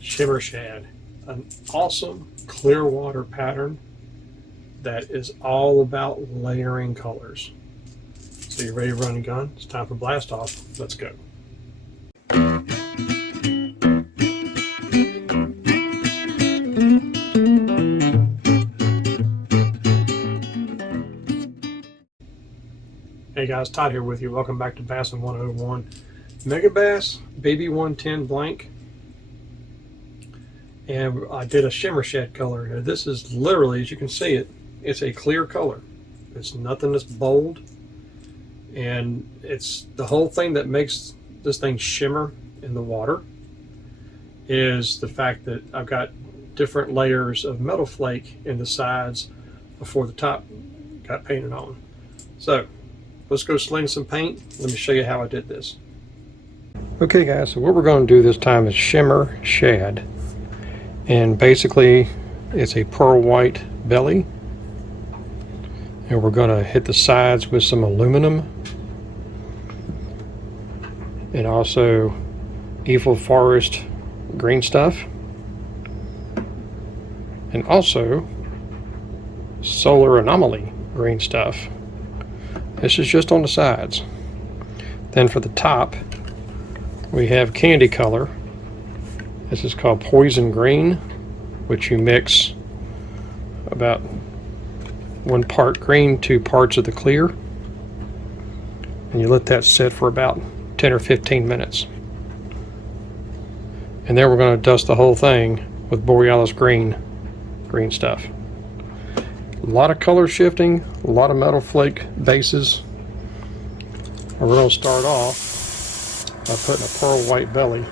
Shimmer Shad, an awesome clear water pattern that is all about layering colors. So you're ready to run a gun? It's time for blast off. Let's go. Hey guys, Todd here with you. Welcome back to Bassin 101. Megabass Baby 110 blank. And I did a Shimmer Shad color. Now, this is literally, as you can see it, it's a clear color. It's nothing that's bold. And it's the whole thing that makes this thing shimmer in the water is the fact that I've got different layers of metal flake in the sides before the top got painted on. So let's go sling some paint. Let me show you how I did this. Okay guys, so what we're going to do this time is Shimmer Shad. And basically it's a pearl white belly. And we're going to hit the sides with some aluminum. And also Evil Forest green stuff. And also Solar Anomaly green stuff. This is just on the sides. Then for the top, we have candy color. This is called Poison Green, which you mix about 1 part green, 2 parts of the clear. And you let that sit for about 10 or 15 minutes. And then we're going to dust the whole thing with Borealis green stuff. A lot of color shifting, a lot of metal flake bases. And we're going to start off by putting a pearl white belly.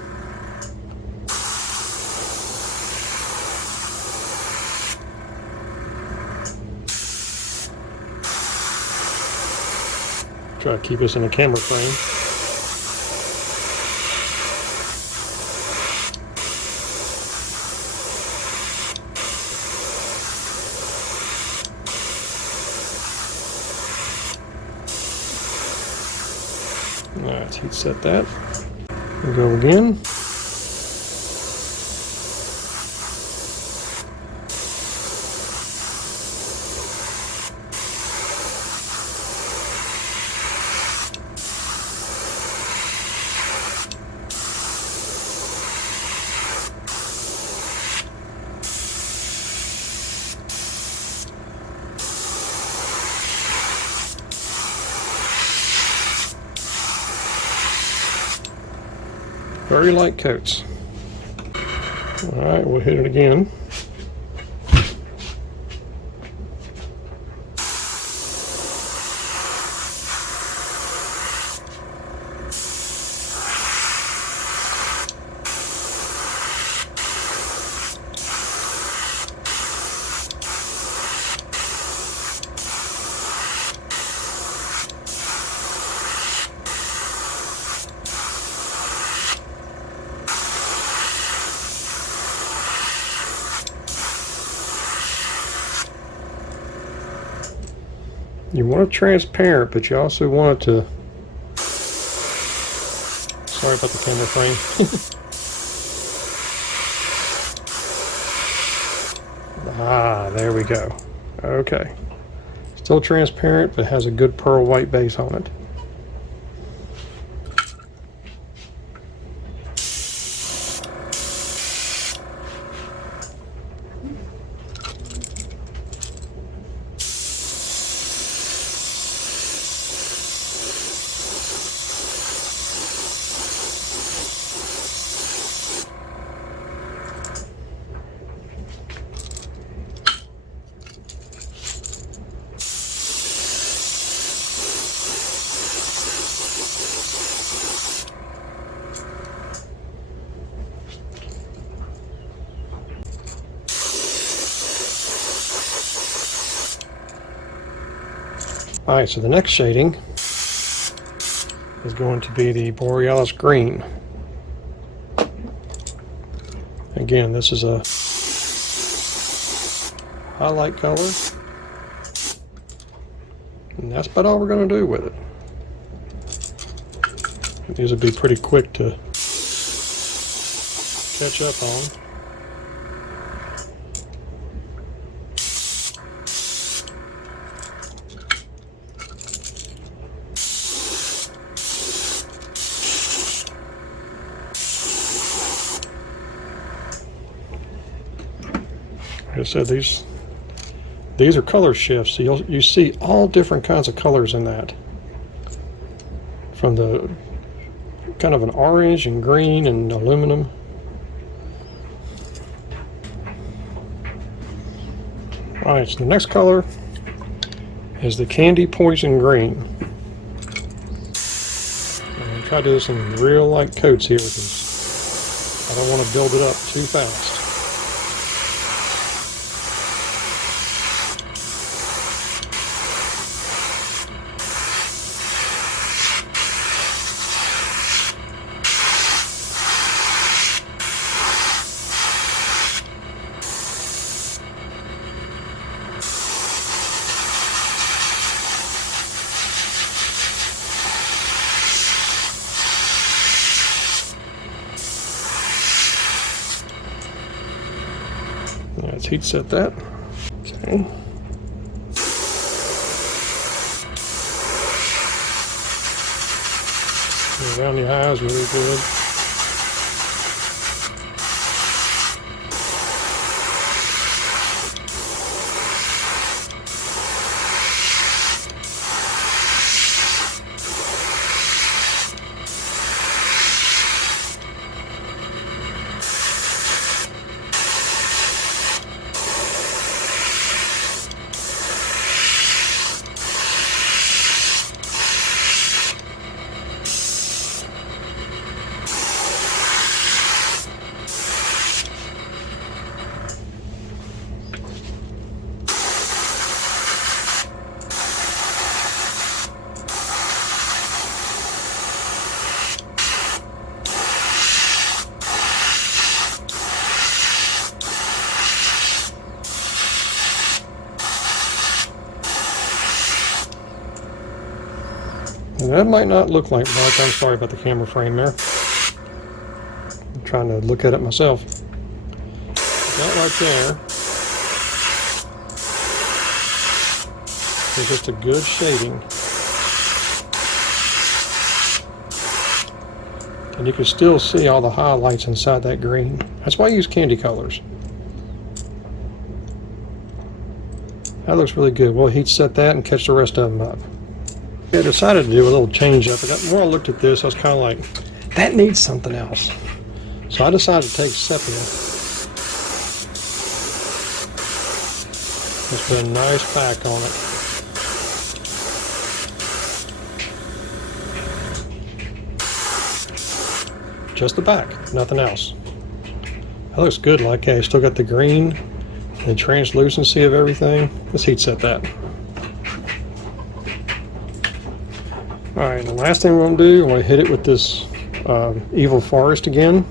Try to keep us in the camera frame. Let's heat set that. We'll go again. Very light coats. All right, we'll hit it again. You want it transparent, but you also want it to... Sorry about the camera frame. Ah, there we go. Okay. Still transparent, but has a good pearl white base on it. Alright, so the next shading is going to be the Borealis green. Again, this is a highlight color, and that's about all we're going to do with it. These will be pretty quick to catch up on. Like I said, these are color shifts, so you see all different kinds of colors in that. From the kind of an orange and green and aluminum. Alright, so the next color is the Candy Poison Green. I'm try to do this in real light coats here because I don't want to build it up too fast. Let's heat set that. Okay. Around the eyes, really good. That might not look like much. I'm sorry about the camera frame there. I'm trying to look at it myself. That right there is just a good shading. And you can still see all the highlights inside that green. That's why I use candy colors. That looks really good. We'll heat set that and catch the rest of them up. I decided to do a little change up. The more I looked at this, I was kind of like, that needs something else. So I decided to take sepia. Just put a nice pack on it. Just the back, nothing else. That looks good. Like I still got the green and translucency of everything. Let's heat set that. Alright, the last thing we're going to do, I'm going to hit it with this Evil Forest again.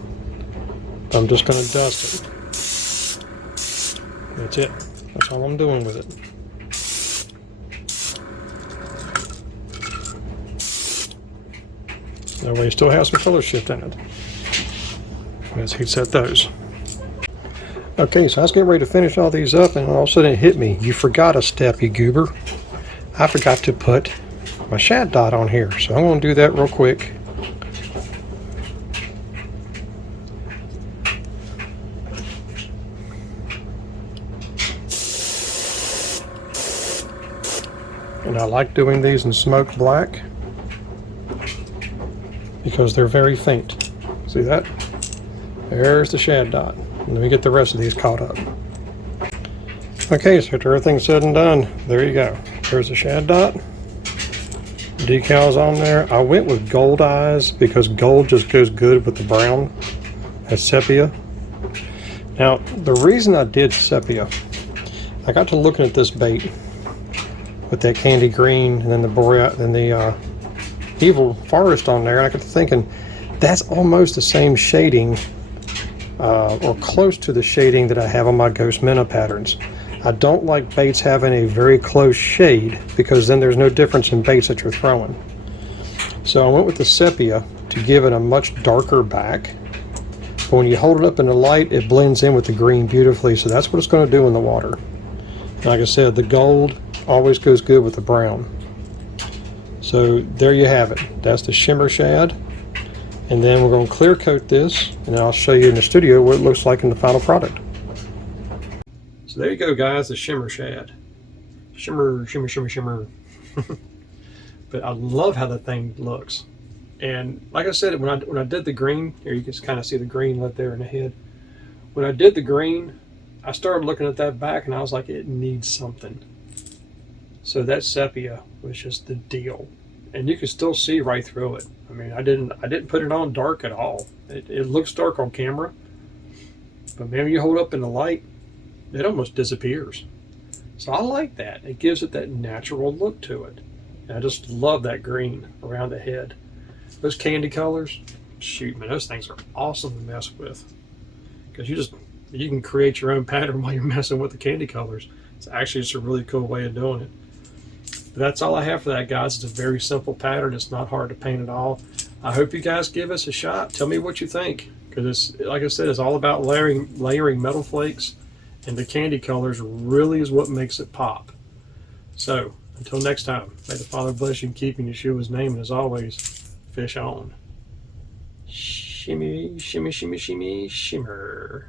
I'm just going to dust it. That's it. That's all I'm doing with it. That way you still have some color shift in it. Let's heat set those. Okay, so I was getting ready to finish all these up and all of a sudden it hit me. You forgot a step, you goober. I forgot to put my shad dot on here, so I'm going to do that real quick. And I like doing these in smoked black because they're very faint. See that? There's the shad dot. Let me get the rest of these caught up. Okay, so after everything's said and done, there you go. There's the shad dot. Decals on there. I went with gold eyes because gold just goes good with the brown. That's sepia. Now, the reason I did sepia, I got to looking at this bait with that candy green and then the Evil Forest on there, and I got to thinking that's almost the same shading or close to the shading that I have on my Ghost Minnow patterns. I don't like baits having a very close shade because then there's no difference in baits that you're throwing. So I went with the sepia to give it a much darker back, but when you hold it up in the light, it blends in with the green beautifully. So that's what it's going to do in the water. Like I said, the gold always goes good with the brown. So there you have it. That's the Shimmer Shad. And then we're going to clear coat this, and then I'll show you in the studio what it looks like in the final product. So there you go, guys, the Shimmer Shad. Shimmer, shimmer, shimmer, shimmer. But I love how that thing looks. And like I said, when I did the green, here you can kind of see the green lit there in the head. When I did the green, I started looking at that back and I was like, it needs something. So that sepia was just the deal. And you can still see right through it. I mean, I didn't put it on dark at all. It looks dark on camera, but man, when you hold it up in the light, it almost disappears. So I like that. It gives it that natural look to it. And I just love that green around the head. Those candy colors, shoot, man, those things are awesome to mess with. Because you can create your own pattern while you're messing with the candy colors. It's actually just a really cool way of doing it. But that's all I have for that, guys. It's a very simple pattern. It's not hard to paint at all. I hope you guys give us a shot. Tell me what you think. Because it's, like I said, it's all about layering metal flakes. And the candy colors really is what makes it pop. So, until next time, may the Father bless you and keep in Yeshua's name. And as always, fish on. Shimmy, shimmy, shimmy, shimmy, shimmer.